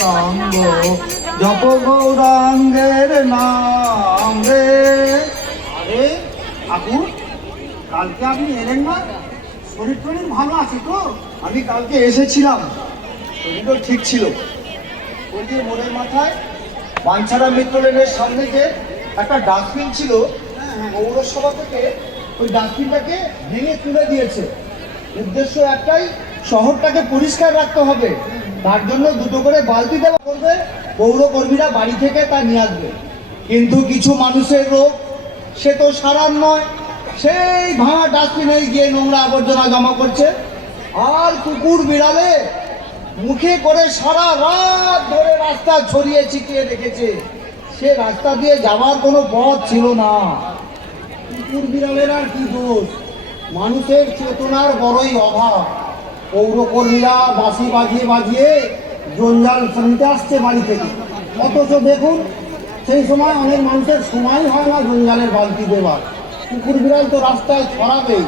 গৌরাঙ্গ জপ গৌরাঙ্গের নাম রে। আরে, ঠাকুর, কালকে আপনি এলেন না? শরীর টরীর ভালো আছে তো? আমি কালকে এসেছিলাম। শরীরও ঠিক ছিল। ওই যে মোড়ের মাথায় বাঞ্ছারা মিত্র লেনের সামনে যে একটা ডাস্টবিন ছিল পৌরসভা থেকে ওই ডাস্টবিনটাকে ভেঙে তুলে দিয়েছে। উদ্দেশ্য একটাই, শহরটাকে পরিষ্কার রাখতে হবে। তার জন্য দুটো করে বালতি দেওয়া করবে পৌর কর্মীরা বাড়ি থেকে তা নিয়ে আসবে। কিন্তু কিছু মানুষের রোগ, সে তো সারার নয়। সেই ভাঙা ডাস্টবিনে গিয়ে নোংরা আবর্জনা জমা করছে। আর কুকুর বিড়ালে মুখে করে সারা রাত ধরে রাস্তা ছড়িয়ে ছিটিয়ে রেখেছে। সে রাস্তা দিয়ে যাওয়ার কোনো পথ ছিল না। কুকুর বিড়ালের আর কি দোষ? মানুষের চেতনার বড়ই অভাব। পৌরকর্মীরা বাঁশি বাজিয়ে বাজিয়ে জঞ্জাল শুনতে আসছে বাড়ি থেকে। অথচ দেখুন, সেই সময় অনেক মানুষের সময় হয় না জঞ্জালের বালতি দেওয়ার। কুকুর বিড়াল তো রাস্তায় ছড়াবেই।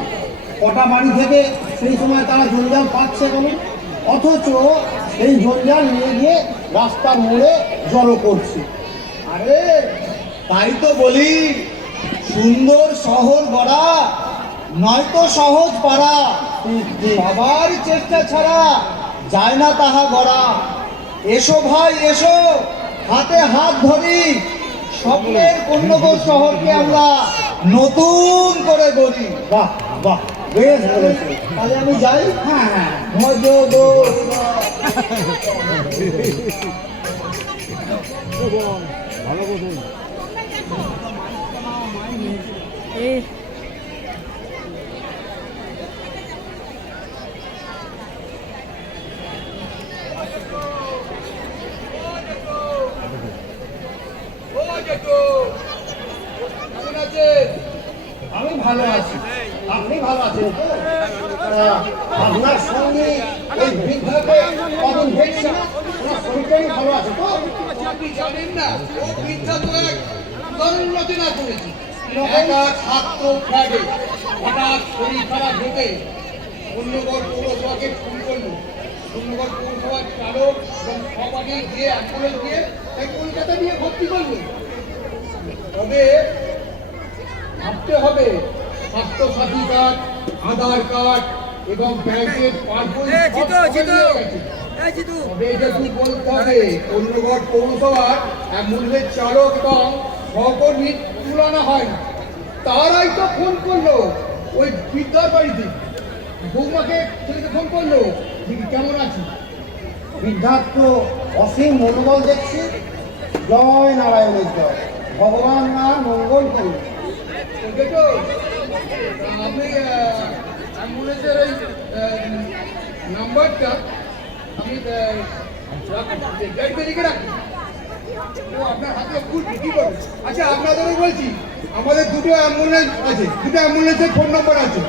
কটা বাড়ি থেকে সেই সময় তারা জঞ্জাল পাচ্ছে বলুন? অথচ সেই জঞ্জাল নিয়ে গিয়ে রাস্তার মোড়ে জড়ো করছে। আরে, তাই তো বলি, সুন্দর শহর গড়া, নয়তো সহজ পাড়া। সবার চেষ্টা ছাড়া যায় না তাহা গড়া। এসো ভাই এসো। হাতে হাত ধরি। স্বপ্নের কন্যগর শহরকে আমরা নতুন করে গড়ি। বাহ বাহ বেশ বলেছে। তাহলে আমি যাই? হ্যাঁ হ্যাঁ। আমি ভালো আছি। আপনি ভালো আছেন আপনার সঙ্গে ওই বৃদ্ধকে কদিন দেখছি না। শরীরটাই ভালো আছে তো? আপনি জানেন না ও বৃদ্ধা তো এক দারুণ রচনা করেছে হঠাৎ শরীর খারাপ হতে অন্যগর পৌরসভাকে ফোন করল। অন্যগর পৌরসভার চালক এবং সবাই গিয়ে অ্যাম্বুলেন্স দিয়ে তাই কলকাতা নিয়ে ভর্তি করল। তবে ভাবতে হবে স্বাস্থ্য সাথী কার্ড আধার কার্ড এবং ব্যাংকের পাসবই। তবে এটা তুই বলতে হবে? অন্যগড় পৌরসভার অ্যাম্বুলেন্সের চালক এবং সহকর্মীর তুলনা হয় না। তারাই তো ফোন করল ওই বিদ্যার বাড়িতে। বৌমাকে ছেলেকে ফোন করল কেমন আছি বৃদ্ধার তো অসীম মনোবল দেখছি। জয় নারায়ণের জয়। ভগবান না মঙ্গল করুন। আপনি অ্যাম্বুলেন্সের এই নাম্বারটা আমি ও, আপনার আচ্ছা বলছি, আমাদের দুটো অ্যাম্বুলেন্স আছে, দুটো অ্যাম্বুলেন্সের ফোন নম্বর আছে।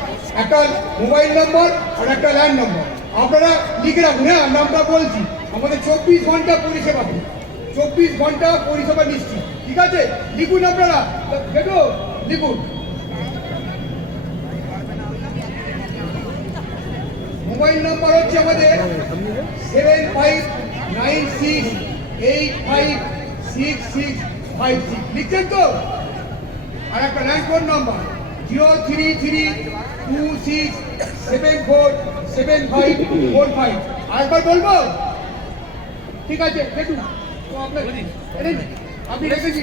একটা মোবাইল নম্বর আর একটা ল্যান্ড নম্বর আপনারা লিখে রাখুন হ্যাঁ নামটা বলছি। আমাদের চব্বিশ ঘণ্টা পরিষেবা চব্বিশ ঘণ্টা পরিষেবা নিশ্চিত ঠিক আছে? লিখুন আপনারা। দেখো, লিখুন। মোবাইল নাম্বার হচ্ছে আমাদের seven five nine six eight five six six five six. লিখছেন তো? আর একটা land phone number, zero three three two six seven four seven five four five. আরেকবার বলব? ঠিক আছে, দেখুন। আপনি রেখেছি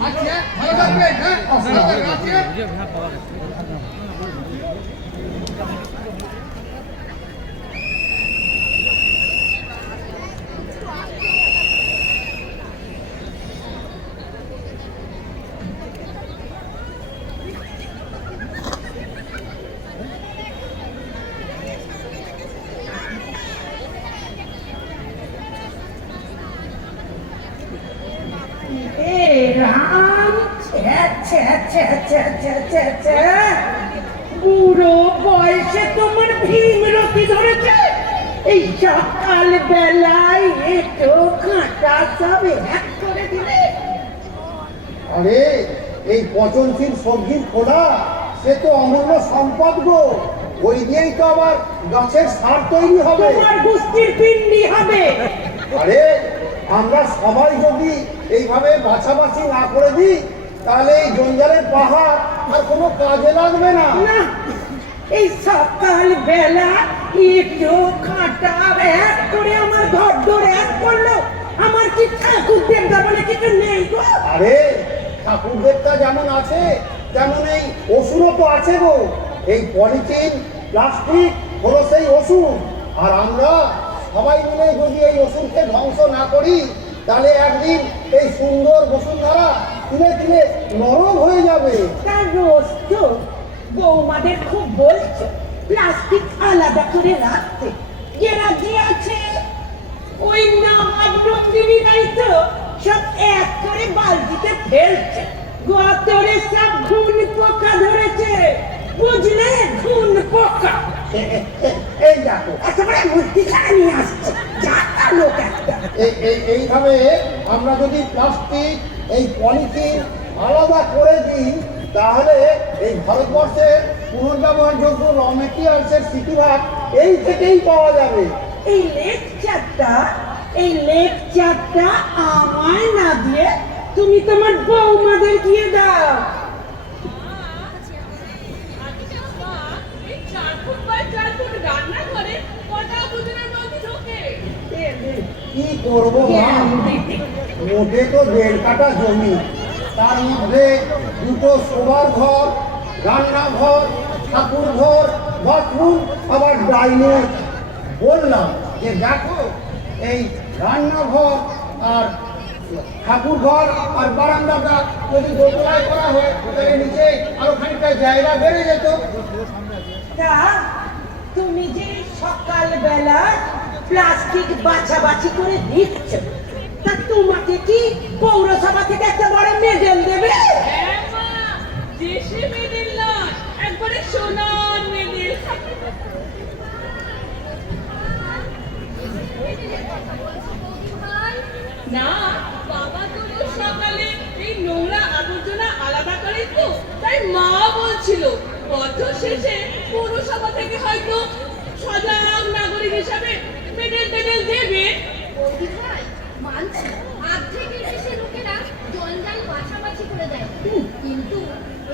আচ্ছা ভালো থাকবেন হ্যাঁ ভালো থাকবেন আচ্ছা এ রাম ছ্যা, ছ্যা, ছ্যা, ছ্যা, ছ্যা, ছ্যা, ছ্যা। বুড়ো বয়সে তোমার ভীমরতি ধরেছে এই সকাল বেলায় একটু কাঁটা সব এক করে দিলে। আরে এই পচনশীল সবজির খোলা সে তো অমূল্য সম্পদ গো। ওই দিয়েই তো আবার গাছের সার তৈরি হবে। তোমার পিণ্ডি হবে। আরে আমরা সবাই যদি এইভাবে বাছাবাছি না করে দিই তাহলে এই জঞ্জালের পাহাড় আর কোনো কাজে লাগবে না। না এই সকাল বেলা একটু খাটা এক করে আমার ঘর দৌড় এক করল। আমার কি ঠাকুর দেবতা বলে কিছু নেই গো? আরে ঠাকুর দেবতা যেমন আছে তেমন এই ওষুধও তো আছে গো। এই পলিথিন প্লাস্টিক হলো সেই ওষুধ আর আমরা সবাই মিলে যদি এই ওষুধকে ধ্বংস না করি তাহলে একদিন এই সুন্দর বসুন্ধরা তুলে তুলে নরম হয়ে যাবে। তার রোজ তো বৌমাদের খুব বলছে প্লাস্টিক আলাদা করে রাখতে। রাজি আছে ওই নামাজ নন্দিনীরাই তো সব এক করে বালতিতে ফেলছে। গতরে সব ঘুন পোকা ধরেছে। বুঝলে? ঘুন পোকা। এই দেখো একেবারে মূর্তি নিয়ে আসছে। যাতা লোক একটা। এই এই এইভাবে আমরা যদি প্লাস্টিক এই পলিথিন আলাদা করে দিই তাহলে এই ভারতবর্ষের পুনর্ব্যবহারযোগ্য র মেটেরিয়ালসের সিটিভাগ এই থেকেই পাওয়া যাবে। এই লেকচারটা এই লেকচারটা আমায় না দিয়ে তুমি তোমার বৌমাদের দিয়ে দাও। কি করব মোটে তো দেড় কাটা জমি। তার মধ্যে দুটো শোবার ঘর রান্নাঘর ঠাকুর ঘর, বাথরুম, আবার ডাইনিং। বললাম যে দেখো, এই রান্নাঘর আর ঠাকুর ঘর আর বারান্দাটা যদি দোতলায় করা হয় তাহলে নিচে আরও খানিকটা জায়গা বেড়ে যেত। তা তুমি যে সকালবেলা প্লাস্টিক বাছাবাছি করে দিচ্ছ তা তোমাকে কি পৌরসভা থেকে একটা বড় মেডেল দেবে? হ্যাঁ একবারে সোনার মেডেল না বাবা তো রোজ সকালে এই নোংরা আবর্জনা আলাদা করে তো তাই মা বলছিল বছর শেষে পৌরসভা থেকে হয়তো সজাগ নাগরিক হিসাবে মেডেল টেডেল দেবে বৌদি ভাই মানছি আর্ধেকের বেশি লোকেরা জঞ্জাল বাছাবাছি করে দেয় কিন্তু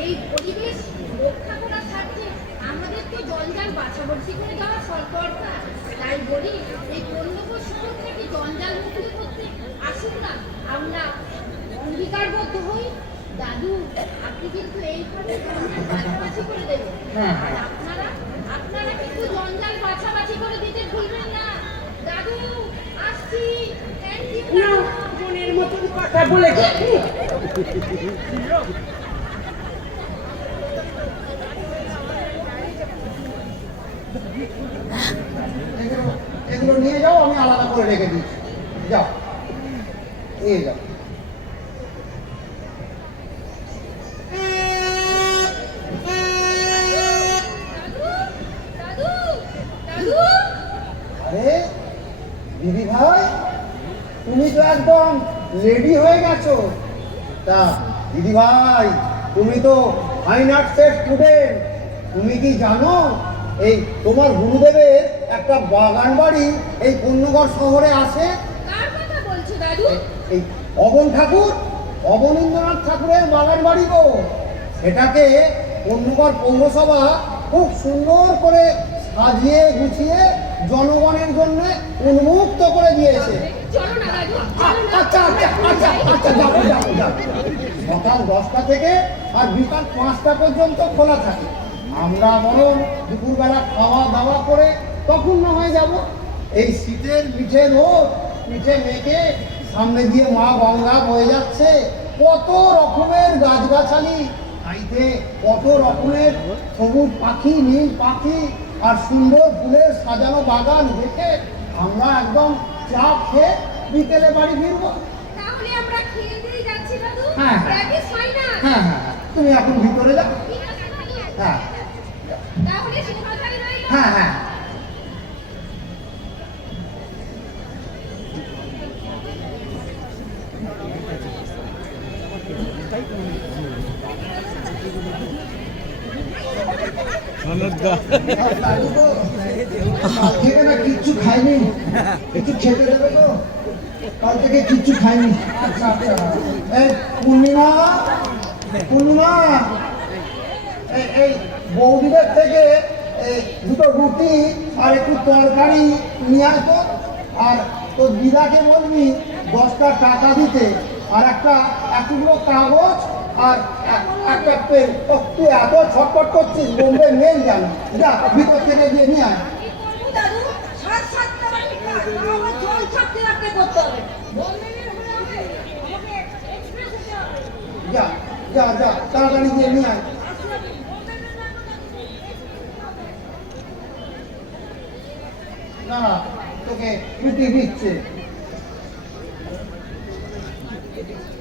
এই পরিবেশ রক্ষা করার স্বার্থে আমাদের তো জঞ্জাল বাছাবাছি করে দেওয়া সর দরকার তাই বলি এই পণ্যবোধ শহর থেকে জঞ্জাল মুক্তি করতে আসুন না আমরা অঙ্গীকারবদ্ধ হই। দাদু আপনি কিন্তু এইভাবে জঞ্জাল বাছাবাছি করে দেবেন। আর আপনারা আপনারা কিন্তু জঞ্জাল বাছাবাছি করে দিতে ভুলবেন না। দাদু আসছি। না মনের মতন কথা বলেছে এগুলো এগুলো নিয়ে যাও আমি আলাদা করে রেখে দিচ্ছি। যাও। নিয়ে যাও দাদু দাদু আরে দিদি ভাই তুমি তো একদম রেডি হয়ে গেছো। তা দিদি ভাই তুমি তো ফাইন আর্টসের স্টুডেন্ট তুমি কি জানো এই তোমার গুরুদেবের একটা বাগান বাড়ি এই পূর্ণগড় শহরে আছে? কার কথা বলছো দাদু? এই অবন ঠাকুর অবনীন্দ্রনাথ ঠাকুরের বাগান বাড়ি গো। সেটাকে পূর্ণগড় পৌরসভা খুব সুন্দর করে সাজিয়ে গুছিয়ে জনগণের জন্য উন্মুক্ত করে দিয়েছে। আচ্ছা আচ্ছা আচ্ছা আচ্ছা যাব যাব যাব সকাল দশটা থেকে আর বিকাল পাঁচটা পর্যন্ত খোলা থাকে। আমরা বরং দুপুরবেলা খাওয়া দাওয়া করে তখন না হয় যাব। এই শীতের পিঠে রোদ পিঠে মেখে সামনে দিয়ে মা গঙ্গা বয়ে যাচ্ছে। কত রকমের গাছগাছালি। তাইতে কত রকমের সবুজ পাখি নীল পাখি আর সুন্দর ফুলের সাজানো বাগান দেখে আমরা একদম চা খেয়ে বিকেলে বাড়ি ফিরবো। তাহলে আমরা খেয়ে দিয়ে যাচ্ছি দাদু। হ্যাঁ, হ্যাঁ। হয় হ্যাঁ হ্যাঁ হ্যাঁ। তুমি এখন ভিতরে যাও। হ্যাঁ। হ্যাঁ হ্যাঁ। তো কাল কিচ্ছু খাইনি কিছু খেতে দেবে তো কাল থেকে কিচ্ছু খাইনি এই বৌদিদের থেকে দুটো রুটি আর একটু তরকারি নিয়ে আসতো আর তোর দিদাকে বলবি দশটা টাকা দিতে আর একটা এতগুলো কাগজ আর এ- একটা পেন ও, তুই এত ছটপট করছিস বোম্বে মেল জানো। যা ভিতর থেকে গিয়ে নিয়ে আয়। যা যা যা তাড়াতাড়ি গিয়ে নিয়ে আয়। না তোকে রুটি দিচ্ছে এ-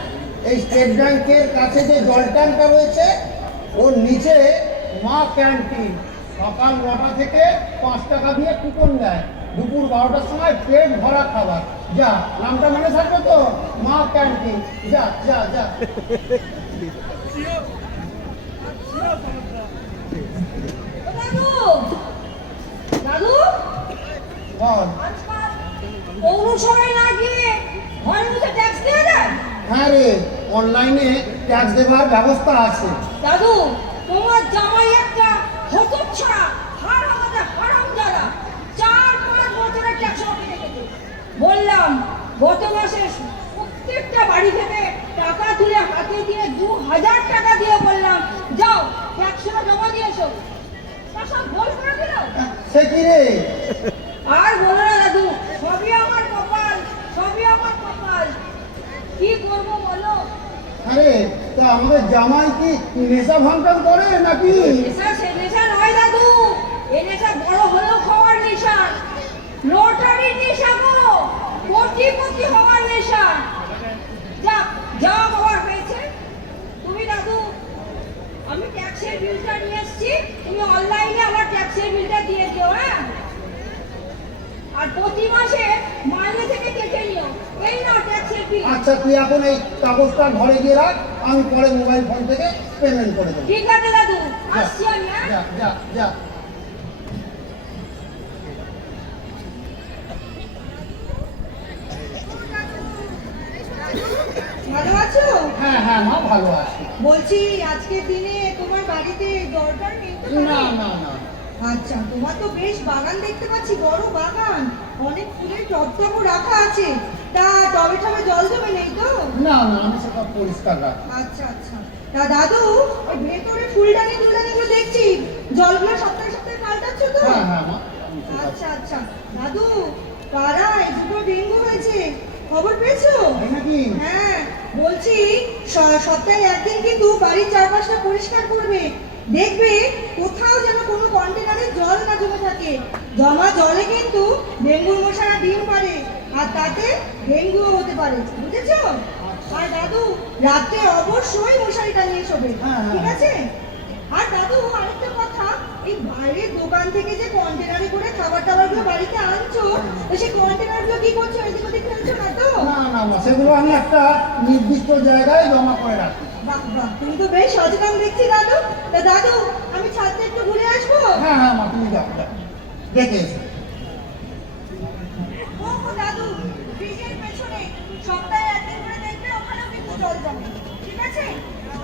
এই স্টেট ব্যাংকের কাছে যে জল ট্যাঙ্কটা রয়েছে ওর নিচে মা ক্যান্টিন। সকাল নটা থেকে পাঁচ টাকা দিয়ে কুপন দেয়। দুপুর বারোটার সময় পেট ভরা খাবার। যা নামটা মনে থাকবে তো? মা ক্যান্টিন। যা যা যা। পৌরসভায় না গিয়ে ঘরে বসে ট্যাক্স দিয়ে দেয়? হ্যাঁ রে অনলাইনে ট্যাক্স দেওয়ার ব্যবস্থা আছে। দাদু তোমার জামাই একটা হতক ছড়া হার আমাদের হারাম দাদা। চার পাঁচ বছরের ট্যাক্স বাকি রেখেছে বললাম গত মাসে প্রত্যেকটা বাড়ি থেকে টাকা তুলে হাতে দিয়ে দু হাজার টাকা দিয়ে বললাম যাও ট্যাক্সটা জমা দিয়েছ। তা সব ভুল করে দিল সে কি রে আর বলো না দাদু সবই আমার কপাল সবই আমার কপাল কি করব বলো? আরে তা আমাদের জামাই কি নেশা ভাঙটান করে নাকি? নেশা সে নেশা নয় দাদু। এ নেশা বড় হলেও খাওয়ার নেশা। লটারির নেশা গো। কোটিপতি হওয়ার নেশা। যা যা হওয়ার হয়েছে। তুমি দাদু আমি ট্যাক্সের বিলটা নিয়ে এসেছি। তুমি অনলাইনে আমার ট্যাক্সের বিলটা দিয়ে দিও হ্যাঁ? আর প্রতি মাসে মাইনে থেকে কেটে নিও এই না ট্যাক্সের বিল আচ্ছা তুই এখন এই কাগজটা ঘরে গিয়ে রাখ আমি পরে মোবাইল ফোন থেকে পেমেন্ট করে দেবো। ঠিক আছে দাদু আসছি আমি হ্যাঁ? যা যা যা। ভালো আছো? হ্যাঁ হ্যাঁ মা ভালো আছি। বলছি আজকের দিনে তোমার বাড়িতে দরকার নেই না না না। আচ্ছা তোমার তো বেশ বাগান দেখতে পাচ্ছি বড় বাগান। অনেক ফুলের টব টবও রাখা আছে। তা টবে টবে জল জমে নেই তো? না না আমি সেটা পরিষ্কার রাখি। আচ্ছা আচ্ছা। তা দাদু ওই ভেতরে ফুলদানি টুলদানিগুলো দেখছি। জলগুলো সপ্তাহে সপ্তাহে পাল্টাচ্ছ তো? হ্যাঁ হ্যাঁ আচ্ছা আচ্ছা। দাদু পাড়ায় দুটো ডেঙ্গু হয়েছে। খবর পেয়েছ? হ্যাঁ বলছি সপ্তাহে একদিন কিন্তু বাড়ির চারপাশটা পরিষ্কার করবে। দেখবে কোথাও যেন কোনো কন্টেনারে জল না জমে থাকে। জমা জলে কিন্তু ডেঙ্গুর মশারা ডিম পারে আর তাতে ডেঙ্গুও হতে পারে বুঝেছ? আর দাদু রাতে অবশ্যই মশারিটা নিয়ে শোবে হ্যাঁ, হ্যাঁ। ঠিক আছে? আর দাদু আরেকটা কথা এই বাইরের দোকান থেকে যে কন্টেনারে করে খাবার টাবারগুলো বাড়িতে আনছো তো সেই কন্টেনারগুলো কি করছ? এদিক ওদিক ফেলছো না তো? না না না সেগুলো আমি একটা নির্দিষ্ট জায়গায় জমা করে রাখি। বাহ বাহ তুমি তো বেশ সচেতন দেখছি দাদু। তা দাদু আমি ছাদে একটু ঘুরে আসব? হ্যাঁ হ্যাঁ মা তুমি যাও। দেখে এসো ও ও দাদু ফ্রিজের পেছনে সপ্তাহে একদিন করে দেখবে ওখানেও কিন্তু জল জমে ঠিক আছে আমি যাচ্ছি ছাদে।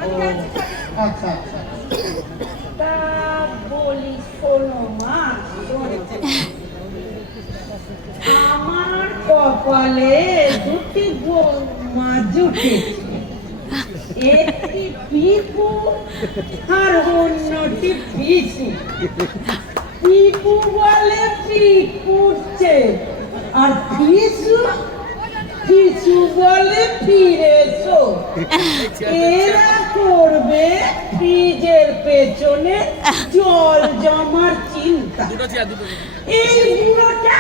মা আমার কপালে দুটি বৌমা জুটেছে একটি পিকু আর অন্যটি পিসু পিকু বলে পিকুচ্ছে আর পিসু পিছু বলে ফিরেছো এরা করবে ফ্রিজের পেছনে জল জমার চিন্তা। এই বুড়োটা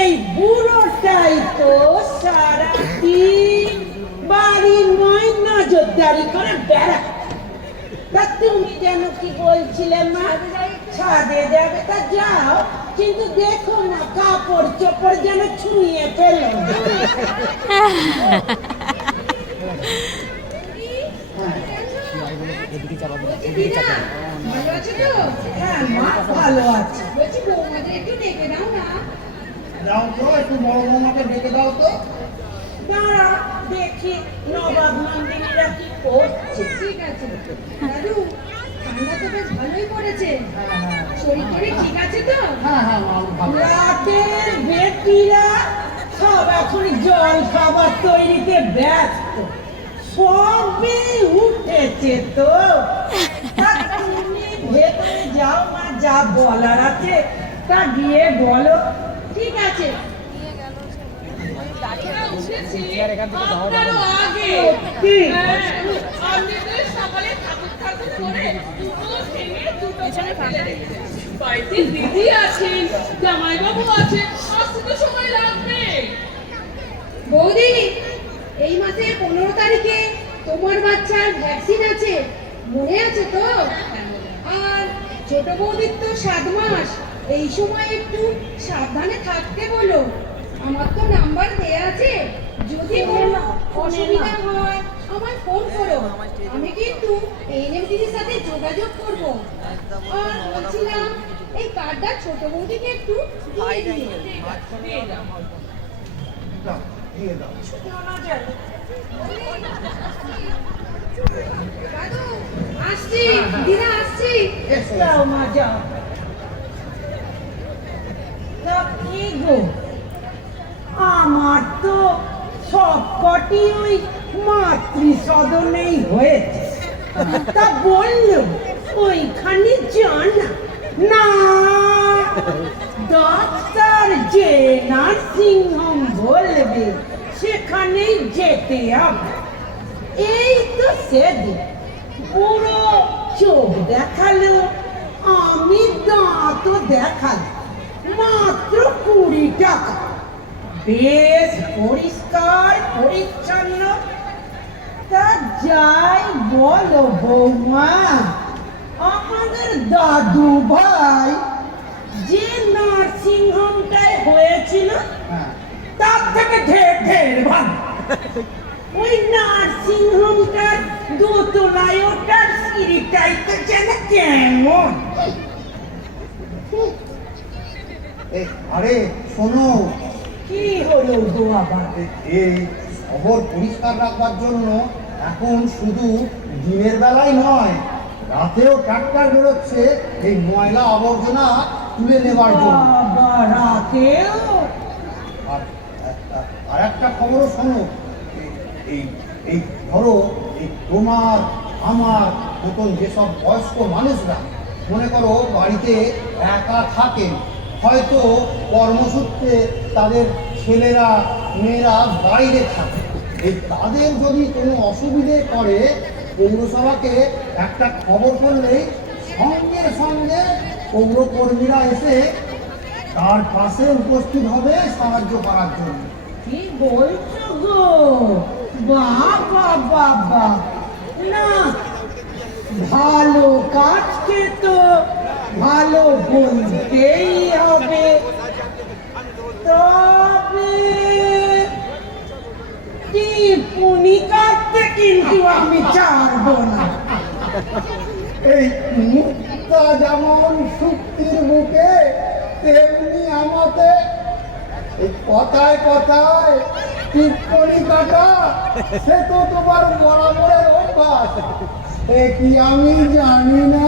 এই বুড়োটাই তো সারাদিন বাড়ির নয় নজরদারি করে বেড়া তা তুমি যেন কি বলছিলে মা? ছাদে যাবে তা যাও কিন্তু দেখো না কাপড় চোপড় যেন ছুঁয়ে পেল ভালো আছো তো হ্যাঁ মা ভালো আছে বলছি বৌমাদের একটু ডেকে দাও তো একটু বড় বৌমাকে ডেকে দাও তো। দাঁড়া দেখি নবাব নন্দিনীরা কি করছে। ঠিক আছে। দাদু ঠান্ডা তো বেশ ভালোই পড়েছে শরীর টরীর ঠিক আছে তো? হ্যাঁ হ্যাঁ রাতের বেটিরা সব এখন জল খাবার তৈরিতে ব্যস্ত। সবে তুমি ভেতরে যাও মা যা বলার আছে। তা গিয়ে বলো। ঠিক আছে? হ্যাঁ। বাড়িতে দিদি আছেন জামাইবাবু আছে আসতে তো সময় লাগবে। বৌদি এই মাসের পনেরো তারিখে তোমার বাচ্চার ভ্যাকসিন আছে? মনে আছে তো? আর ছোট বৌদির তো সাত মাস। এই সময় একটু সাবধানে থাকতে বলো। আমার তো নাম্বার দেয়া আছে। যদি কোনো অসুবিধা হয় আমায় ফোন করো। আমি কিন্তু এনএমটির সাথে যোগাযোগ করব। আর বলছিলাম এই কার্ডটা ছোট বৌদিকে একটু দিয়ে দিও। দিয়ে দাও, দিয়ে দাও। আসছি দিদা মাতৃ সদনেই হয়েছে। তা বলল ওইখানে যান না। ডাক্তার যে নার্সিং বলবে। সেখানেই যেতে হবে এই তো সেদিন পুরো চোখ দেখাল আমি দাঁতও দেখাল মাত্র কুড়ি টাকা বেশ পরিষ্কার পরিচ্ছন্ন তা যাই বলো বৌমা আমাদের দাদু ভাই যে নার্সিং হোমটায় হয়েছিল হ্যাঁ তার থেকে ঢের ঢের ভালো ওই নার্সিং হোমটার দোতলায় ওটার সিঁড়িটাই তো যেন কেমন। আরে শোনো। কি হলো গো আবার? এই শহর পরিষ্কার রাখবার জন্য এখন শুধু দিনের বেলায় নয় রাতেও ট্রাক্টর বেরোচ্ছে এই ময়লা আবর্জনা তুলে নেবার জন্য। রাতেও? আর একটা- আর একটা খবরও শোনো এই- এই ধরো, এই তোমার, আমার মতন যেসব বয়স্ক মানুষরা মনে করো বাড়িতে একা থাকেন, হয়তো কর্মসূত্রে তাদের ছেলেরা, মেয়েরা বাইরে থাকে। এই তাদের যদি কোনো অসুবিধে করে পৌরসভাকে একটা খবর করলেই সঙ্গে সঙ্গে পৌরকর্মীরা এসে তার পাশে উপস্থিত হবে সাহায্য করার জন্য। কি বলছো গো? ভালো কাজকে তো ভালো বলতেই হবে। কিন্তু আমি ছাড়বো না। এই মুক্তা যেমন শুক্তির বুকে, তেমনি এই কথায় কথায় টিপ্পনি কাটা সে তো তোমার বরাবরের অভ্যাস। এ কি আমি জানি না?